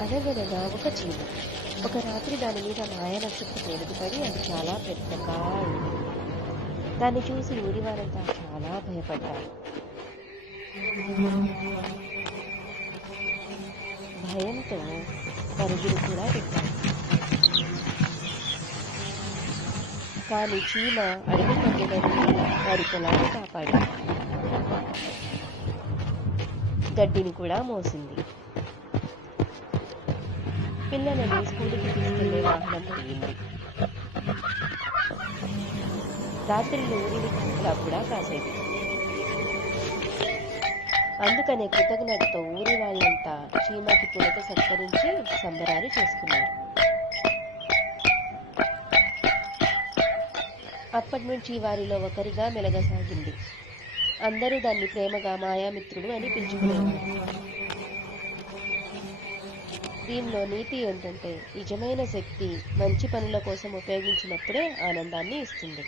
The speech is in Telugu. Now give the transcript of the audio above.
అనగనగా ఒక చీమ. ఒక రాత్రి దాని మీద మాయా నక్షత్రం వెలుగుపడి అది చాలా పెద్దగా అయింది. దాన్ని చూసి ఊరి వారంతా చాలా భయపడ్డారు. భయంతో పరుగులు కూడా పెట్టారు. కానీ చీమ అడవి మధ్యలో నుండి వారి పొలాన్ని కాపాడింది. గడ్డిని కూడా మోసింది. పిల్లలని స్కూలుకి తీసుకెళ్లే వాహనం పోయింది. రాత్రిలో ఊరిని కాపలా కూడా కాసేది. అందుకనే కృతజ్ఞతతో ఊరి వాళ్ళంతా చీమకి పులక సత్కరించి సంబరాలు చేసుకున్నారు. అప్పటి నుంచి వారిలో ఒకరిగా మెలగసాగింది. అందరూ దాన్ని ప్రేమగా మాయామిత్రుడు అని పిలుచుకునేవారు. దీనిలో నీతి ఏంటంటే నిజమైన శక్తి మంచి పనుల కోసం ఉపయోగించినప్పుడే ఆనందాన్ని ఇస్తుంది.